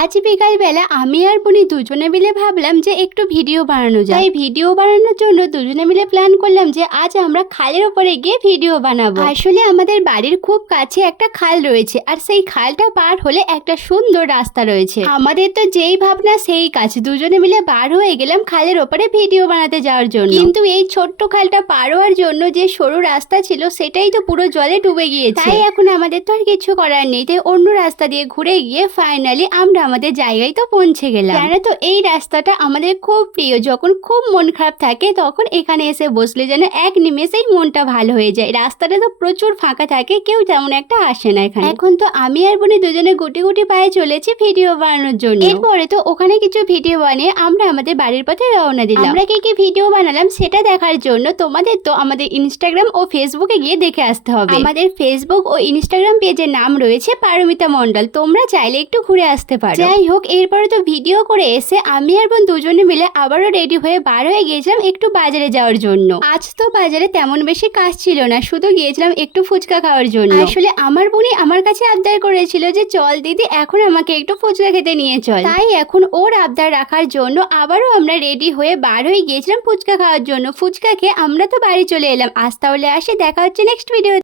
আজ বিকালবেলা আমি আর বোনি দুজনে মিলে ভাবলাম যে একটু ভিডিও বানানো যায়। তাই ভিডিও বানানোর জন্য দুজনে মিলে প্ল্যান করলাম যে আজ আমরা খালের ওপরে গিয়ে ভিডিও বানাবো। আসলে আমাদের বাড়ির খুব কাছে একটা খাল রয়েছে, আর সেই খালটা পার হলে একটা সুন্দর রাস্তা রয়েছে। আমাদের তো যেই ভাবনা সেই কাজ, দুজনে মিলে বার হয়ে গেলাম খালের ওপরে ভিডিও বানাতে যাওয়ার জন্য। কিন্তু এই ছোট্ট খালটা পার হওয়ার জন্য যে সরু রাস্তা ছিল সেটাই তো পুরো জলে ডুবে গিয়েছে। তাই এখন আমাদের তো আর কিছু করার নেই, তাই অন্য রাস্তা দিয়ে ঘুরে গিয়ে ফাইনালি আমরা আমাদের জায়গায় তো পৌঁছে গেলাম। জানো তো এই রাস্তাটা আমাদের খুব প্রিয়, যখন খুব মন খারাপ থাকে তখন এখানে এসে বসলে যেন এক নিমেষেই মনটা ভালো হয়ে যায়। রাস্তাটা তো প্রচুর ফাঁকা থাকে, কেউ তেমন একটা আসে না এখানে। এখন তো আমি আর বোনে দুজনে গুটি গুটি পায়ে চলেছি ভিডিও বানানোর জন্য। এরপরে তো ওখানে কিছু ভিডিও বানিয়ে আমরা আমাদের বাড়ির পথে রওনা দিলাম। আমরা কি কি ভিডিও বানালাম সেটা দেখার জন্য তোমাদের তো আমাদের ইনস্টাগ্রাম ও ফেসবুকে গিয়ে দেখে আসতে হবে। আমাদের ফেসবুক ও ইনস্টাগ্রাম পেজের নাম রয়েছে পারমিতা মণ্ডল, তোমরা চাইলে একটু ঘুরে আসতে পারো। যাই হোক, এরপরে তো ভিডিও করে এসে আমি আর বোন দুজনে মিলে আবারও রেডি হয়ে বার হয়ে গিয়েছিলাম একটু বাজারে যাওয়ার জন্য। আজ তো বাজারে তেমন বেশি কাজ ছিল না, শুধু গিয়েছিলাম একটু ফুচকা খাওয়ার জন্য। আসলে আমার বোনই আমার কাছে আবদার করেছিল যে চল দিদি এখন আমাকে একটু ফুচকা খেতে নিয়ে চল। তাই এখন ওর আবদার রাখার জন্য আবারও আমরা রেডি হয়ে বার হয়ে গিয়েছিলাম ফুচকা খাওয়ার জন্য। ফুচকা খেয়ে আমরা তো বাড়ি চলে এলাম। আজ তাহলে আসি, দেখা হচ্ছে নেক্সট ভিডিও।